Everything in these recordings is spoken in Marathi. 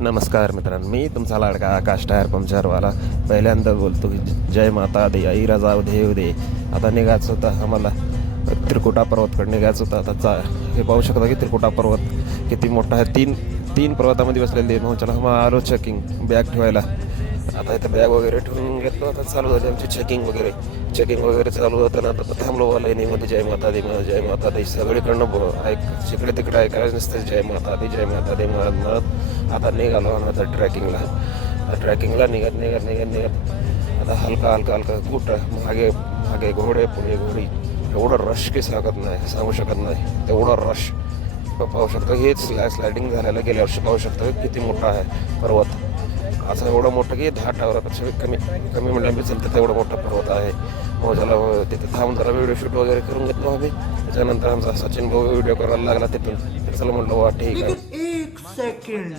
नमस्कार मित्रांनो, मी तुमचा लाडका आकाश टायर पंक्चरवाला पहिल्यांदा बोलतो की जय माता दे, आईरा जाऊ देव दे. आता निघायचं होतं आम्हाला त्रिकुटा पर्वतकडे निघायचं होतं. आता हे पाहू शकता की त्रिकुटा पर्वत किती मोठा आहे. तीन पर्वतामध्ये बसलेले. मग चला मग आलो चेकिंग बॅग ठेवायला. आता इथं बॅग वगैरे ठेवून घेतलं. आता चालू झाली आमची चेकिंग वगैरे चालू होतं ना. आता थांबलो लाईनीमध्ये जय माता दे सगळीकडनं ऐक जिकडे तिकडे ऐकायला नसतं जय माता दे म्हणत आता निघालो आता ट्रॅकिंगला निघत आता हलका कुठं मागे घोडे पुढे घोडी. एवढं रश की सांगू शकत नाही तेवढं रश पाहू शकतो. हेच स्लायडिंग झालेलं गेल्या वर्षी पाहू शकतो किती मोठा आहे पर्वत. असं एवढं मोठं की 10 टावरापेक्षा कमी म्हटलं मी चालतं तेवढं मोठा पर्वत आहे. मोजाला तिथे थांबून जरा व्हिडिओ शूट वगैरे करून घेतलो आम्ही. त्याच्यानंतर आमचा सचिन भाऊ व्हिडिओ करायला लागला तिथून. चला म्हटलं वा ठीक आहे. एक सेकंड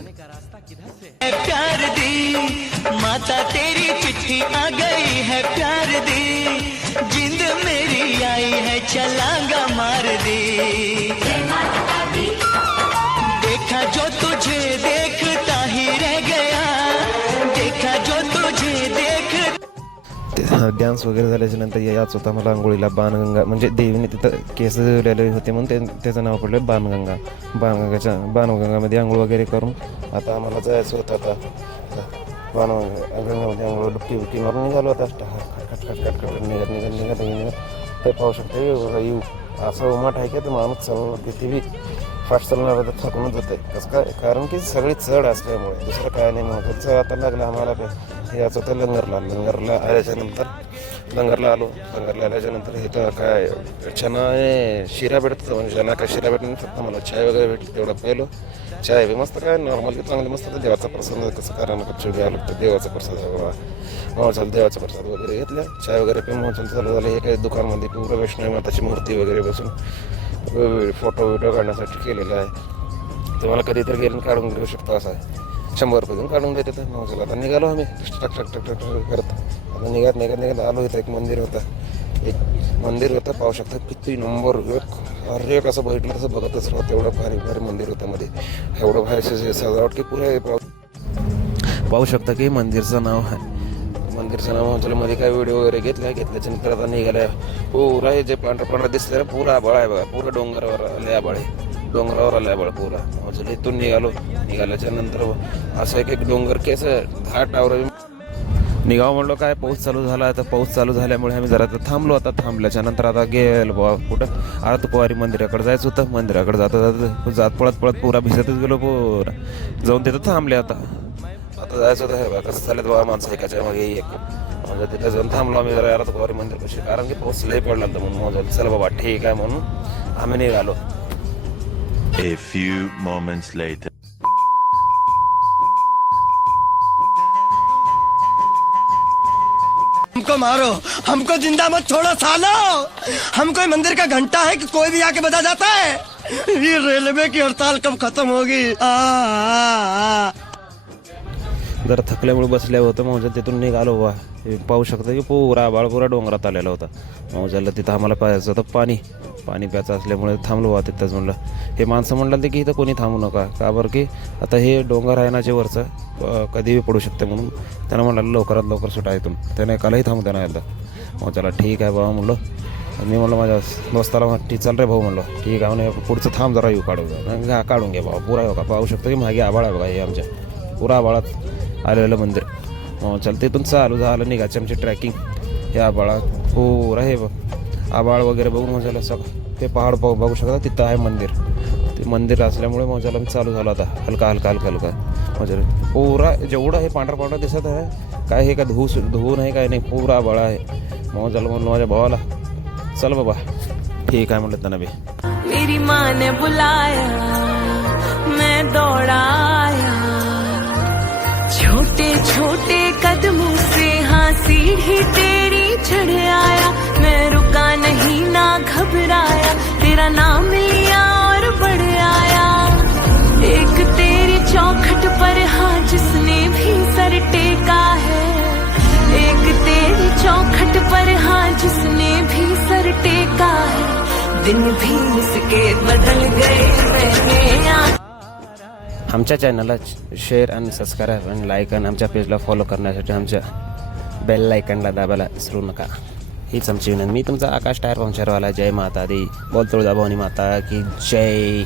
प्यार दी माता तेरी चिट्ठी आ गई है प्यार दी जिंद मेरी आई है चलांगा मार दी देखा जो तुझे देखता ही रह गया देखा जो तुझे देख. डान्स वगैरे झाल्याच्या नंतर याच होता मला आंघोळीला बाणगंगा. म्हणजे देवीने तिथं केस लिहिले होते म्हणून त्याचं नाव पडलं बाणगंगामध्ये आंघोळ वगैरे करून आता आम्हाला जायचं होतं. आता बाणगंगामध्ये आंघोळ डुबकी मारून निघालो. आता खटखट निघत हे पाहू शकते. येऊ असं उमाट आहे की तर माणूस चालू किती बी फास्ट चालणार तर थकूनच जाते. कसं काय कारण की सगळी चढ असल्यामुळे दुसरं काय नाही. म्हणून चढ आता लागलं आम्हाला काय याचं होतं लंगरला आल्याच्यानंतर लंगरला आल्याच्या नंतर इथं काय चना शिरा भेटतं. म्हणजे चना काय शिरा भेटत नाही फक्त मला चाय वगैरे भेटतं. तेवढं पहिलं चाय बी मस्त काय नॉर्मली चांगली मस्त देवाचा प्रसाद कसं कारण कच्चं घ्यावं लागतं देवाचा प्रसाद चालू देवाचा प्रसाद वगैरे घेतला. चाय वगैरे पिऊन चालू झालं. हे काही दुकानमध्ये पूर्ण वैष्णवी माताची मूर्ती वगैरे बसून फोटो व्हिडिओ काढण्यासाठी केलेलं आहे. तुम्हाला कधीतरी गेलं काढून घेऊ शकतो. असं आहे 100 रुपये देऊन काढून देते. तर मग आता निघालो आम्ही टक करत. आता निघत आलो. इथं एक मंदिर होतं पाहू शकता किती नंबर एक असं बघितलं तसं बघतच राहतं. एवढं भारी मंदिर होतं मध्ये. एवढं भारी सजावट की पुरे पाहू शकता की मंदिरचं नाव म्हणजे मध्ये काय व्हिडिओ वगैरे घेतल्याच्या नंतर आता निघालाय. पुरा हे जे पांढरा दिसतंय पुरा आबाळ आहे बघा. पुरा डोंगरावर आले आबाळ पुरा. म्हणजे इथून निघाल्याच्या नंतर असं एक डोंगर की असं 10 टावर निघावं म्हणलो. काय पाऊस चालू झाला. आता पाऊस चालू झाल्यामुळे आम्ही जरा थांबलो. आता थांबल्याच्या नंतर आता गेलो बा कुठं आरतकुवारी मंदिराकडे जायचं होतं. मंदिराकडे जात पळत पुरा भिजतच गेलो. पुरा जाऊन तिथं थांबले. आता जायचं होतं. हे बघा कसं चालत बाबा माणसं एकाच्या मागे एक. म्हणजे तिथं जाऊन थांबलो आम्ही जरा आरतकुवारी मंदिरपाशी कारण की पाऊस लई पडला होता म्हणून. मग चला बाबा ठीक आहे म्हणून आम्ही निघालो. A few moments later. हमको मारो हमको जिंदा मत छोड़ो सालो. हम कोई मंदिर का घंटा है कि कोई भी आके बजा जाता है. ये रेलवे की हड़ताल कब खत्म होगी. जरा थकल्यामुळे बसल्या होतं. म्हणजे तिथून निघालो बा. पाहू शकता की पुरा डोंगरात आलेला होता. मग तिथं आम्हाला प्यायचं होतं पाणी प्यायचं असल्यामुळे थांबलो बा तिथंच. म्हणलं हे माणसं म्हणलं की इथं कोणी थांबू नका का बरं की आता हे डोंगर आहे ना जे वरचं कधीही पडू शकते म्हणून त्यांना म्हणालं लवकरात लवकर सुटा इथून. त्याने एकालाही थांबू देणार आलं. मग चला ठीक आहे बाबा म्हणलं. मी म्हणलं माझ्या दोस्ताला ठीक चाल रे भाऊ म्हणलं ठीक आहे म्हणे पुढचं थांब जरा येऊ काढून घ्या बाबा. पुरा बघा पाहू शकतो की मागे आबाळ आहे बघा. हे आमच्या पुरा आबाळात आलेलं मंदिर. मग चल तिथून चालू झालं निघायची आमची ट्रॅकिंग. हे आबाळात पुरा हे आबाळ वगैरे बघून मजाला सगळं ते पहाड बघू शकता. तिथं आहे मंदिर. ते मंदिर असल्यामुळे मजाला चालू झालं. आता हलका म्हणजे पुरा जेवढं हे पांढरा दिसत आहे काय हे का धुवू नाही काय नाही पुरा आबाळ आहे. मग झालं म्हणलं माझ्या भावाला चल बाबा ठीक आहे म्हणलं त्यांना बी. मेरी माँ ने बुलाया मैं दौड़ा आया छोटे छोटे कदमों से हाँ सीढ़ी तेरी चढ़ आया. मैं रुका नहीं ना घबराया तेरा नाम लिया और बढ़ आया. एक तेरी चौखट पर हाँ जिसने भी सर टेका है. एक तेरी चौखट पर हाँ जिसने भी सर टेका है. दिन भी इसके बदल गए मैंने आमच्या चॅनलला शेअर आणि सबस्क्राईब आणि लाईक आणि आमच्या पेजला फॉलो करण्यासाठी आमच्या बेल लायकनला दाबायला विसरू नका. हीच आमची विनंती. मी तुमचा आकाश टायर पंक्चरवाला. जय माता दी. बोल तुळजाभवानी माता की जय.